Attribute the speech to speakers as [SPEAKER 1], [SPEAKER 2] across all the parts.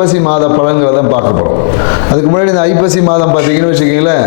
[SPEAKER 1] ஐப்பசி மாத பழங்களை தான் பார்க்க போகிறோம் அதுக்கு முன்னாடி இந்த ஐப்பசி மாதம் பார்த்தீங்கன்னு வச்சுக்கிங்களேன்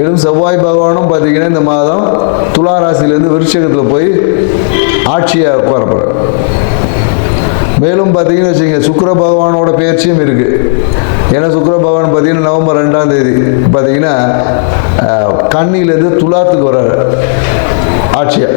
[SPEAKER 1] மேலும் செவ்வாய் பகவானும் பார்த்தீங்கன்னா இந்த மாதம் துலா ராசியிலேருந்து விருட்சகத்தில் போய் ஆட்சியாக உட்கார போகிறார் மேலும் பார்த்தீங்கன்னு வச்சுக்கோங்க சுக்கிர பகவானோட பயிற்சியும் இருக்குது ஏன்னா சுக்கர பகவான் பார்த்தீங்கன்னா நவம்பர் ரெண்டாம் தேதி பார்த்தீங்கன்னா கண்ணிலேருந்து துலாத்துக்கு வர்றாரு. ஆட்சியாக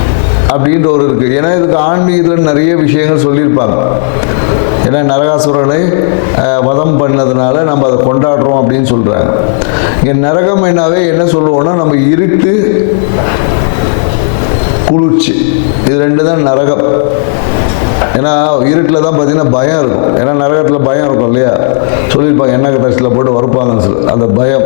[SPEAKER 1] அப்படின்ற ஒரு இருக்குது ஏன்னா இதுக்கு ஆன்மீகத்தில் நிறைய விஷயங்கள் சொல்லியிருப்பாங்க. ஏன்னா நரகாசுரனை வதம் பண்ணதுனால நம்ம அதை கொண்டாடுறோம் அப்படின்னு சொல்கிறாங்க இங்கே நரகம் என்னாவே என்ன சொல்லுவோம்னா நம்ம இருட்டு குளிர்ச்சி. இது ரெண்டு தான் நரகம். ஏன்னா இருட்டில் தான் பார்த்தீங்கன்னா பயம் இருக்கும். ஏன்னா நரகத்தில் பயம் இருக்கும் இல்லையா? சொல்லியிருப்பாங்க எண்ணெய் தச்சில் போட்டு வறுப்பாங்கன்னு சொல்லி. அந்த பயம்.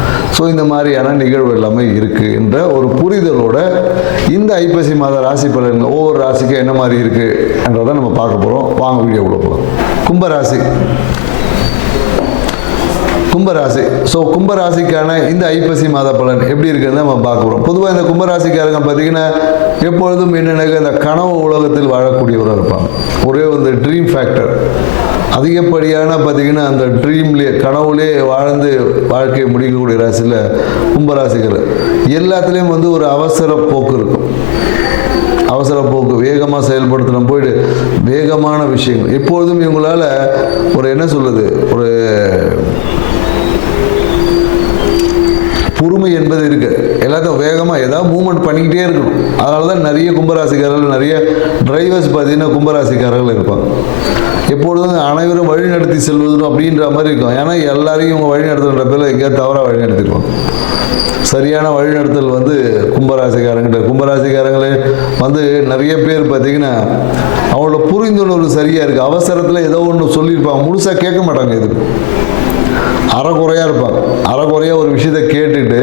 [SPEAKER 1] ஸோ இந்த மாதிரியான நிகழ்வு எல்லாமே இருக்குது என்ற ஒரு புரிதலோட இந்த ஐப்பசி மாத ராசி பலன்கள் ஒவ்வொரு ராசிக்கும் என்ன மாதிரி இருக்குன்றதை நம்ம பார்க்க போகிறோம் வாங்க வீடியோக்குள்ள போகலாம் கும்பராசி. கும்பராசி. ஸோ கும்பராசிக்கான இந்த ஐப்பசி மாத பலன் எப்படி இருக்குன்னு நம்ம பார்க்க போகிறோம் பொதுவாக இந்த கும்பராசிக்காரங்க பார்த்தீங்கன்னா எப்பொழுதும் என்னென்ன இந்த கனவு உலகத்தில் வாழக்கூடியவராக இருப்பாங்க. ஒரே வந்து ட்ரீம் ஃபேக்டர் அதிகப்படியான பார்த்தீங்கன்னா அந்த ட்ரீம்லேயே கனவுலே வாழ்ந்து வாழ்க்கையை முடிக்கக்கூடிய ராசியில் கும்பராசிகள். எல்லாத்துலேயும் வந்து ஒரு அவசர போக்கு இருக்கும். அவசர போக்கு வேகமாக செயல்படுத்தணும் போயிட்டு வேகமான விஷயங்கள். எப்பொழுதும் இவங்களால் ஒரு என்ன சொல்லுது ஒரு பொறுமை என்பது இருக்கு. எல்லாத்தையும் வேகமாக ஏதாவது மூவ்மெண்ட் பண்ணிக்கிட்டே இருக்கணும். அதனால தான் நிறைய கும்பராசிக்காரர்கள் நிறைய டிரைவர்ஸ் பார்த்தீங்கன்னா கும்பராசிக்காரர்கள் இருப்பாங்க. எப்பொழுதும் அனைவரும் வழி நடத்தி செல்வதும் அப்படின்ற மாதிரி இருக்கும். ஏன்னா எல்லாரையும் இவங்க வழி நடத்துகின்ற பேரில் எங்கேயாவது தவறாக வழி சரியான வழிநடத்தல் வந்து கும்பராசிக்காரங்கிட்ட. கும்பராசிக்காரங்களே வந்து நிறைய பேர் பார்த்தீங்கன்னா அவங்களோட புரிந்துணர்வு சரியாக இருக்குது அவசரத்தில் ஏதோ ஒன்று சொல்லியிருப்பாங்க. முழுசாக கேட்க மாட்டாங்க இது அறகுறையாக இருப்பாங்க அறகுறையாக ஒரு விஷயத்தை கேட்டுட்டு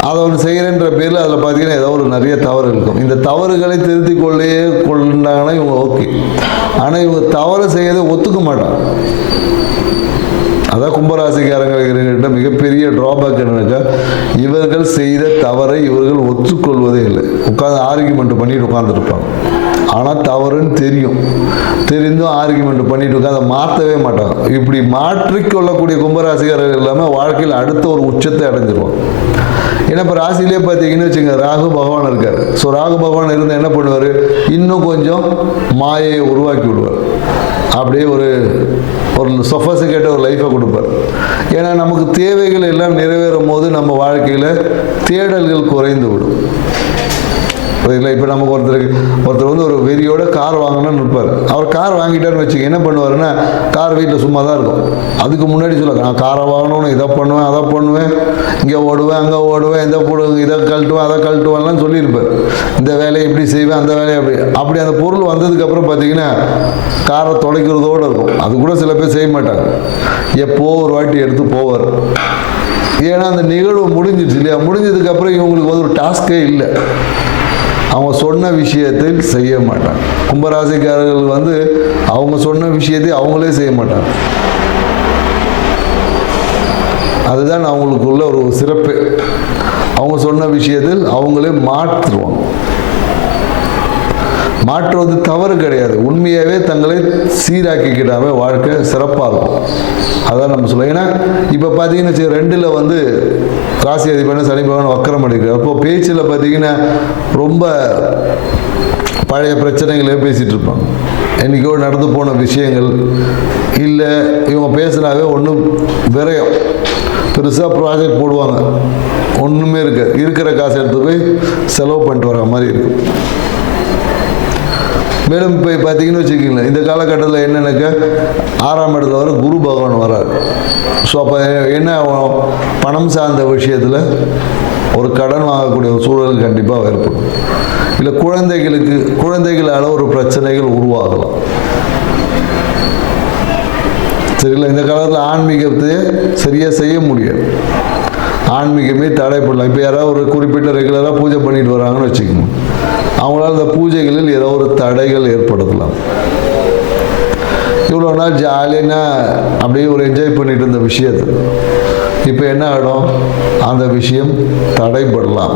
[SPEAKER 1] அதை ஒன்று செய்கிறேன்ற பேரில் அதில் பார்த்தீங்கன்னா ஏதோ ஒரு நிறைய தவறு இருக்கும். இந்த தவறுகளை திருத்தி கொள்ளே கொண்டாங்கன்னா இவங்க ஓகே ஆனால் இவங்க தவறு செய்யறதை ஒத்துக்க மாட்டாங்க அதான் கும்பராசிக்காரங்கிட்ட மிகப்பெரிய ட்ராபேக் என்னன்னாக்கா இவர்கள் செய்த தவறை இவர்கள் ஒத்துக்கொள்வதே இல்லை. உட்காந்து ஆர்கியூமெண்ட் பண்ணிட்டு உட்காந்துருப்பாங்க ஆனால் தவறுன்னு தெரியும். தெரிந்தும் ஆர்கியூமெண்ட் பண்ணிட்டு உட்காந்து அதை மாற்றவே மாட்டாங்க. இப்படி மாற்றிக்கொள்ளக்கூடிய கும்பராசிக்காரர்கள் இல்லாமல் வாழ்க்கையில் அடுத்த ஒரு உச்சத்தை அடைஞ்சிருவாங்க. ஏன்னா இப்போ ராசிலே பார்த்தீங்கன்னு வச்சுங்க ராகு பகவான் இருக்கார். ஸோ ராகு பகவான் இருந்து என்ன பண்ணுவார்? இன்னும் கொஞ்சம் மாயையை உருவாக்கி விடுவார். அப்படியே ஒரு ஒரு சொஃபசிகேட்ட ஒரு லைஃப்பை கொடுப்பார். ஏன்னா நமக்கு தேவைகள் எல்லாம் நிறைவேறும் போது நம்ம வாழ்க்கையில் தேடல்கள் குறைந்து விடும் புரியுதுங்களா? இப்போ நமக்கு ஒருத்தருக்கு ஒருத்தர் வந்து ஒரு வெறியோட கார் வாங்கணும்னு இருப்பார் அவர் கார் வாங்கிட்டாருன்னு வச்சுக்க என்ன பண்ணுவாருன்னா கார் வீட்டில் சும்மா தான் இருக்கும். அதுக்கு முன்னாடி சொல்ல நான் காரை வாங்கணும்னு இதை பண்ணுவேன் அதை பண்ணுவேன் இங்கே ஓடுவேன் அங்கே ஓடுவேன் இதை போடுவேன் இதை கழட்டுவேன் அதை கழட்டுவேன்லாம் சொல்லியிருப்பார். இந்த வேலையை இப்படி செய்வேன் அந்த வேலையை அப்படி அப்படி அந்த பொருள் வந்ததுக்கப்புறம் பார்த்தீங்கன்னா காரை தொலைக்கிறதோடு இருக்கும். அது கூட சில பேர் செய்ய மாட்டாங்க. எப்போ ஒரு வாட்டி எடுத்து போவார். ஏன்னா அந்த நிகழ்வு முடிஞ்சிச்சு இல்லையா? முடிஞ்சதுக்கப்புறம் இவங்களுக்கு வந்து ஒரு டாஸ்க்கே இல்லை. அவங்க சொன்ன விஷயத்தில் செய்ய மாட்டாங்க. கும்பராசிக்காரர்கள் வந்து அவங்க சொன்ன விஷயத்தை அவங்களே செய்ய மாட்டாங்க. அதுதான் அவங்களுக்குள்ள ஒரு சிறப்பு. அவங்க சொன்ன விஷயத்தில் அவங்களே மாற்றுவாங்க. மாற்றுவது தவறு கிடையாது. உண்மையாகவே தங்களை சீராக்கிக்கிட்டாவே வாழ்க்கை சிறப்பாக இருக்கும். அதான் நம்ம சொல்லுவோம் ஏன்னா இப்போ பார்த்தீங்கன்னா ரெண்டில் வந்து ராசி அதிபர் சனி பகவான் வக்கரம் அடிக்கிறார் அப்போ பேச்சில் பார்த்தீங்கன்னா ரொம்ப பழைய பிரச்சனைகளே பேசிகிட்டு இருப்பாங்க. என்றைக்கோ நடந்து போன விஷயங்கள் இல்லை இவங்க பேசுனாவே ஒன்றும் விரயம். பெருசாக ப்ராஜெக்ட் போடுவாங்க. ஒன்றுமே இருக்க இருக்கிற காசை எடுத்து போய் செலவு பண்ணிட்டு வர மாதிரி இருக்கும். மேலும் இப்போ பார்த்தீங்கன்னு வச்சுக்கோங்களேன் இந்த காலகட்டத்தில் என்னென்னாக்கா ஆறாம் இடத்துல வர குரு பகவான் வரார் ஸோ அப்போ என்ன பணம் சார்ந்த விஷயத்தில் ஒரு கடன் வாங்கக்கூடிய ஒரு சூழல் கண்டிப்பாக ஏற்படும். இல்லை குழந்தைகளுக்கு குழந்தைகளால் ஒரு பிரச்சனைகள் உருவாகலாம். சரிங்களா? இந்த காலத்தில் ஆன்மீகத்தையே சரியாக செய்ய முடியாது. ஆன்மீகமே தடைப்படலாம். இப்போ யாராவது ஒரு குறிப்பிட்ட ரெகுலராக பூஜை பண்ணிட்டு வராங்கன்னு வச்சுக்கணும் அவங்களால் அந்த பூஜைகளில் ஏதோ ஒரு தடைகள் ஏற்படுத்தலாம். இவ்வளோ நாள் ஜாலியாக அப்படியே ஒரு என்ஜாய் பண்ணிட்டு இருந்த விஷயத்தை. இப்போ என்ன ஆகிடும் அந்த விஷயம் தடைப்படலாம்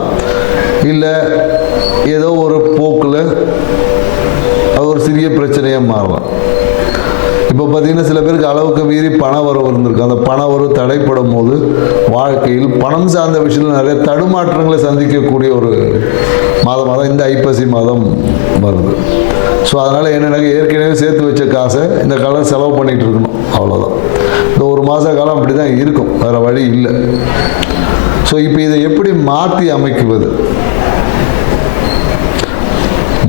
[SPEAKER 1] இல்லை ஏதோ ஒரு போக்கில் அது ஒரு சிறிய பிரச்சனையாக மாறலாம். இப்போ பார்த்தீங்கன்னா சில பேருக்கு அளவுக்கு மீறி பண வரவு இருந்திருக்கு. அந்த பண வரவு தடைப்படும் போது வாழ்க்கையில் பணம் சார்ந்த விஷயத்தில் நிறைய தடுமாற்றங்களை சந்திக்கக்கூடிய ஒரு மாதமாக தான் இந்த ஐப்பசி மாதம் வருது. ஸோ அதனால் என்னென்ன ஏற்கனவே சேர்த்து வச்ச காசை இந்த காலம் செலவு பண்ணிகிட்டு இருக்கணும். அவ்வளோதான் இந்த ஒரு மாத காலம் அப்படி தான் இருக்கும். வேறு வழி இல்லை. ஸோ இப்போ இதை எப்படி மாற்றி அமைக்குவது?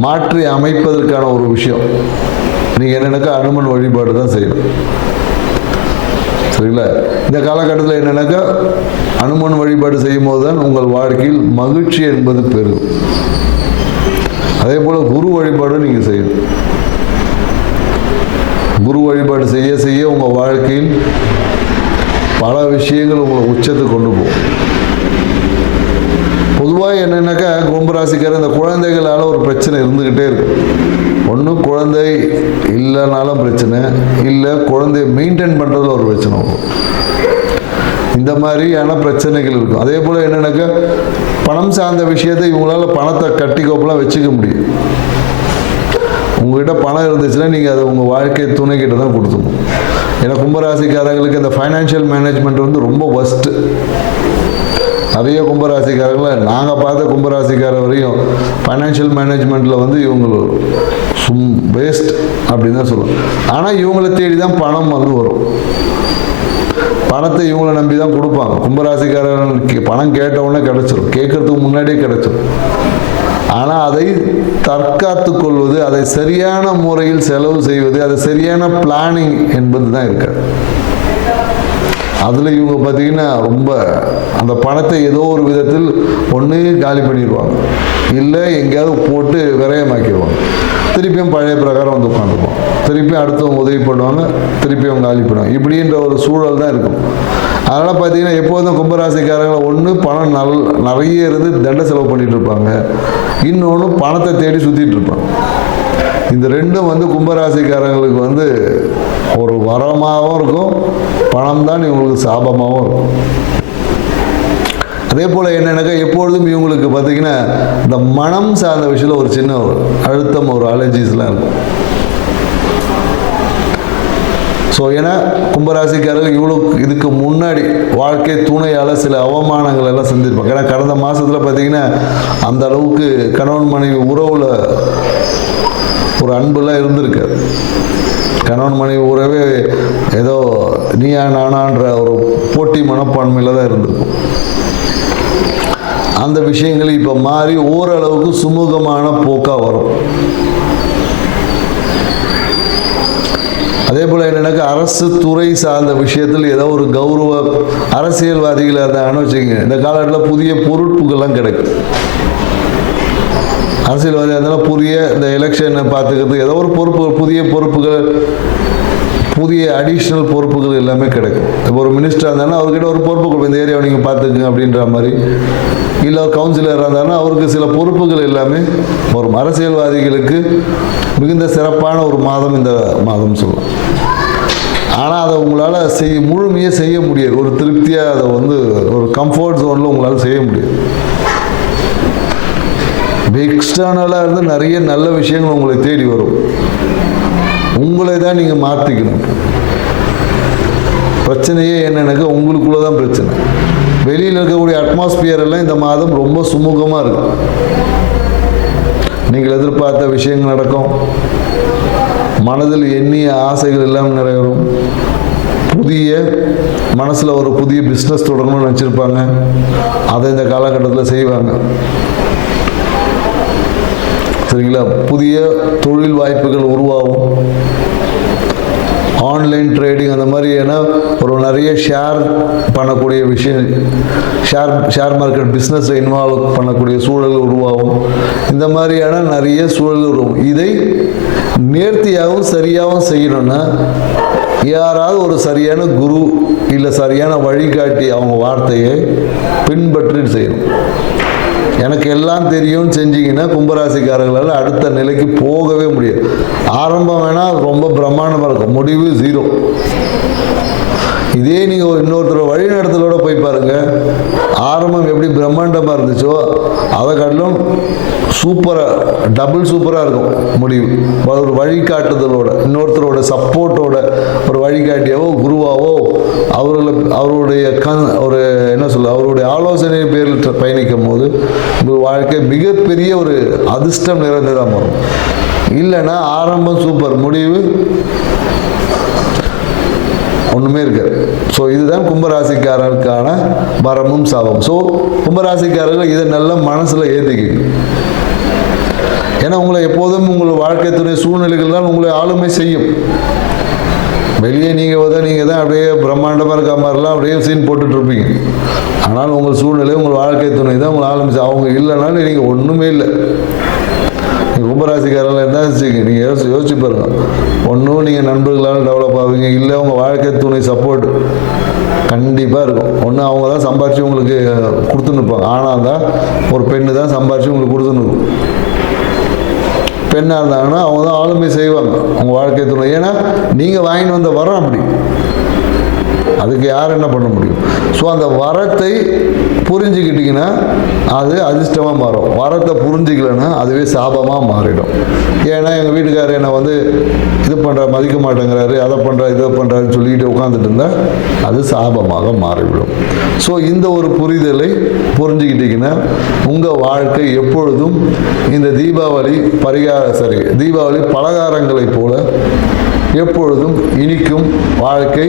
[SPEAKER 1] மாற்றி அமைப்பதற்கான ஒரு விஷயம். நீங்கள் என்னென்னாக்கா அனுமன் வழிபாடு தான் செய்யணும். சரிங்களா? இந்த காலகட்டத்தில் என்னென்னாக்கா அனுமன் வழிபாடு செய்யும் போது தான் உங்கள் வாழ்க்கையில் மகிழ்ச்சி என்பது பெரும் அதே போல் குரு வழிபாடும் நீங்கள் செய்யணும். குரு வழிபாடு செய்ய செய்ய உங்கள் வாழ்க்கையில் பல விஷயங்கள் உங்களை உச்சத்தை கொண்டு போகும். பொதுவாக என்னென்னாக்கா கும்பராசிக்காரர் இந்த குழந்தைகளால் ஒரு பிரச்சனை இருந்துக்கிட்டே இருக்கும் ஒன்று குழந்தை இல்லைனாலும் பிரச்சனை இல்லை குழந்தைய மெயின்டைன் பண்ணுறதுல ஒரு பிரச்சனை வரும். இந்த மாதிரியான பிரச்சனைகள் இருக்கும். அதே போல் என்னென்னாக்கா பணம் சார்ந்த விஷயத்தை இவங்களால பணத்தை கட்டி கோப்பெல்லாம் வச்சுக்க முடியும். உங்ககிட்ட பணம் இருந்துச்சுன்னா நீங்கள் அதை உங்கள் வாழ்க்கை துணைக்கிட்ட தான் கொடுத்துக்கணும். ஏன்னா கும்பராசிக்காரங்களுக்கு இந்த ஃபைனான்ஷியல் மேனேஜ்மெண்ட் வந்து ரொம்ப ஒஸ்ட்டு நிறைய கும்பராசிக்காரங்களை நாங்கள் பார்த்த கும்பராசிக்கார வரையும் ஃபைனான்ஷியல் மேனேஜ்மெண்ட்டில் வந்து இவங்க சும் வேஸ்ட் அப்படின்னு தான் சொல்லுவோம் ஆனால் இவங்களை தேடி தான் பணம் வந்து வரும். பணத்தை இவங்களை நம்பி தான் கொடுப்பாங்க. கும்பராசிக்காரர்களுக்கு பணம் கேட்ட உடனே கிடச்சிரும். கேட்கறதுக்கு முன்னாடியே கிடச்சிரும். ஆனால் அதை தற்காத்து கொள்வது அதை சரியான முறையில் செலவு செய்வது அதை சரியான பிளானிங் என்பது தான் இருக்காது. அதில் இவங்க பார்த்தீங்கன்னா ரொம்ப அந்த பணத்தை ஏதோ ஒரு விதத்தில் ஒன்று காலி பண்ணிடுவாங்க. இல்லை எங்கேயாவது போட்டு விரயமாக்கிடுவாங்க. திருப்பியும் பழைய பிரகாரம் வந்து உட்காந்துருப்போம் திருப்பியும் அடுத்தவங்க உதவி பண்ணுவாங்க திருப்பியும் காலி பண்ணுவாங்க. இப்படின்ற ஒரு சூழல் தான் இருக்கும். அதனால் பார்த்தீங்கன்னா எப்போதும் கும்பராசிக்காரங்களை ஒன்று பணம் நல் நிறைய இருந்து தண்ட செலவு பண்ணிகிட்ருப்பாங்க இருப்பாங்க. இன்னொன்று பணத்தை தேடி சுற்றிட்டு இருப்பாங்க. இந்த ரெண்டும் வந்து கும்பராசிக்காரங்களுக்கு வந்து ஒரு வரமாகவும் இருக்கும் பணம் தான் இவங்களுக்கு சாபமாகவும் இருக்கும். அதே போல் என்னென்னாக்கா எப்பொழுதும் இவங்களுக்கு பார்த்தீங்கன்னா இந்த மனம் சார்ந்த விஷயத்தில் ஒரு சின்ன ஒரு அழுத்தம் ஒரு அலர்ஜிஸ்லாம் இருக்கும். ஸோ ஏன்னா கும்பராசிக்காரர்கள் இவ்வளோ இதுக்கு முன்னாடி வாழ்க்கை துணையால் சில அவமானங்கள் எல்லாம் செஞ்சுருப்பாங்க ஏன்னா கடந்த மாதத்தில் பார்த்தீங்கன்னா அந்த அளவுக்கு கணவன் மனைவி உறவில் ஒரு அன்புலாம் இருந்திருக்காது. கணவன் மனைவி உறவே ஏதோ நீயா நானான்ற ஒரு போட்டி மனப்பான்மையில் தான் இருந்திருக்கும். அந்த விஷயங்கள் இப்போ மாறி ஓரளவுக்கு சுமூகமான போக்காக வரும். அதே போல் என்னென்னாக்கா அரசு துறை சார்ந்த விஷயத்தில் ஏதோ ஒரு கௌரவ அரசியல்வாதிகளாக இருந்தாங்கன்னு வச்சுக்கோங்க. இந்த காலகட்டத்தில் புதிய பொறுப்புகள்லாம் கிடைக்கும். அரசியல்வாதியாக இருந்தாலும் புதிய இந்த எலெக்ஷனை பார்த்துக்கிறது ஏதோ ஒரு பொறுப்பு புதிய பொறுப்புகள் புதிய அடிஷ்னல் பொறுப்புகள் எல்லாமே கிடைக்கும். இப்போ ஒரு மினிஸ்டராக இருந்தாலும் அவர்கிட்ட ஒரு பொறுப்பு கொடுப்போம் இந்த ஏரியாவை நீங்கள் பார்த்துக்குங்க அப்படின்ற மாதிரி. இல்லை ஒரு கவுன்சிலராக இருந்தாலும் அவருக்கு சில பொறுப்புகள் எல்லாமே வரும். அரசியல்வாதிகளுக்கு மிகுந்த சிறப்பான ஒரு மாதம் இந்த மாதம் சொல்லலாம். ஆனால் அதை உங்களால் செய்ய முழுமையாக செய்ய முடியாது. ஒரு திருப்தியாக அதை வந்து ஒரு கம்ஃபர்ட் ஜோனில் உங்களால் செய்ய முடியாது. எக்ஸ்டர்னலாக இருந்து நிறைய நல்ல விஷயங்கள் உங்களை தேடி வரும். உங்களை தான் நீங்கள் மாற்றிக்கணும் பிரச்சனையே என்னென்னாக்கா உங்களுக்குள்ளே தான் பிரச்சனை. வெளியில் இருக்கக்கூடிய அட்மாஸ்பியர் எல்லாம் இந்த மாதம் ரொம்ப சுமூகமாக இருக்கும் நீங்கள் எதிர்பார்த்த விஷயங்கள் நடக்கும். மனதில் எண்ணிய ஆசைகள் எல்லாம் நிறைவேறும். புதிய மனசில் ஒரு புதிய பிஸ்னஸ் தொடங்கணும்னு நினச்சிருப்பாங்க. அதை இந்த காலகட்டத்தில் செய்வாங்க. சரிங்களா? புதிய தொழில் வாய்ப்புகள் உருவாகும். ஆன்லைன் ட்ரேடிங் அந்த மாதிரி ஏன்னா ஒரு நிறைய ஷேர் பண்ணக்கூடிய விஷயம் ஷேர் ஷேர் மார்க்கெட் பிஸ்னஸில் இன்வால்வ் பண்ணக்கூடிய சூழல் உருவாகும். இந்த மாதிரியான நிறைய சூழல் உருவாகும். இதை நேர்த்தியாகவும் சரியாகவும் செய்யணும்னா யாராவது ஒரு சரியான குரு இல்லை சரியான வழிகாட்டி அவங்க வார்த்தையை பின்பற்றி செய்யணும். எனக்கு எல்லாம் தெரியும்னு செஞ்சீங்கன்னா கும்பராசிக்காரர்களால் அடுத்த நிலைக்கு போகவே முடியாது. ஆரம்பம் வேணால் ரொம்ப பிரம்மாண்டமாக இருக்கும். முடிவு ஜீரோ இதே நீங்கள் ஒரு இன்னொருத்தர் வழி நடத்தலோட போய் பாருங்க. ஆரம்பம் எப்படி பிரம்மாண்டமாக இருந்துச்சோ அதை காட்டிலும் சூப்பராக டபுள் சூப்பராக இருக்கும் முடிவு. ஒரு வழிகாட்டுதலோட இன்னொருத்தரோட சப்போர்ட்டோட ஒரு வழிகாட்டியாவோ குருவாவோ அவர்களை அவருடைய கண் ஒரு சொல்லுது அவருடைய ஆலோசனை பேரில் பயணிக்கும் போது உங்கள் வாழ்க்கை மிகப்பெரிய ஒரு அதிர்ஷ்டம் நிறைந்ததாக வரும் இல்லைன்னா ஆரம்பம் சூப்பர் முடிவு ஒன்றுமே இருக்காது. ஸோ இதுதான் கும்பராசிக்காரருக்கான மரமும் சாபம். ஸோ கும்பராசிக்காரர்கள் இதை நல்லா மனசில் ஏற்றிக்கணும் ஏன்னா உங்களை எப்போதும் உங்கள் வாழ்க்கை துணை சூழ்நிலைகள் தான் உங்களை ஆளுமை செய்யும். வெளியே நீங்கள் வந்து நீங்கள் தான் அப்படியே பிரம்மாண்டமாக இருக்க மாதிரிலாம் அப்படியே சீன் போட்டுட்டு இருப்பீங்க. ஆனால் உங்கள் சூழ்நிலை உங்கள் வாழ்க்கை துணை தான் உங்களை ஆரம்பிச்சு அவங்க இல்லைனாலும் நீங்கள் ஒன்றுமே இல்லை. நீங்கள் கும்பராசிக்காரெல்லாம் என்ன வச்சுங்க நீங்கள் யோசி யோசிச்சு பாருங்க. ஒன்றும் நீங்கள் நண்பர்களால் டெவலப் ஆவீங்க. இல்லை உங்கள் வாழ்க்கை துணை சப்போர்ட் கண்டிப்பாக இருக்கும். ஒன்று அவங்க தான் சம்பாரித்து உங்களுக்கு கொடுத்துன்னு இருப்பாங்க. ஆனால் தான் ஒரு பெண்ணு தான் சம்பாரித்து உங்களுக்கு கொடுத்துன்னு இருக்கும். பெண்ணாக இருந்தாங்கன்னா அவங்க தான் ஆளுமை செய்வாங்க. உங்கள் வாழ்க்கை துணை. ஏன்னா நீங்கள் வாங்கிட்டு வந்த வரம் அப்படி. அதுக்கு யார் என்ன பண்ண முடியும்? ஸோ அந்த வரத்தை புரிஞ்சுக்கிட்டிங்கன்னா அது அதிர்ஷ்டமாக மாறும். வரத்தை புரிஞ்சிக்கலன்னா அதுவே சாபமாக மாறிடும். ஏன்னா எங்கள் வீட்டுக்காரர் என்னை வந்து இது பண்ணுற மதிக்க மாட்டேங்கிறாரு அதை பண்ணுறா இதை பண்ணுறாருன்னு சொல்லிட்டு உட்காந்துட்டு இருந்தால் அது சாபமாக மாறிவிடும். ஸோ இந்த ஒரு புரிதலை புரிஞ்சுக்கிட்டிங்கன்னா உங்கள் வாழ்க்கை எப்பொழுதும் இந்த தீபாவளி பரிகார சரி தீபாவளி பலகாரங்களைப் போல எப்பொழுதும் இனிக்கும் வாழ்க்கை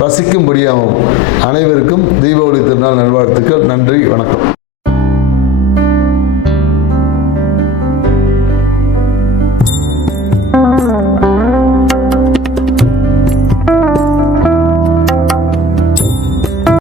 [SPEAKER 1] ரசிக்கும்படியாகவும் அனைவருக்கும் தீபாவளி திருநாள் நல்வாழ்த்துக்கள். நன்றி வணக்கம்.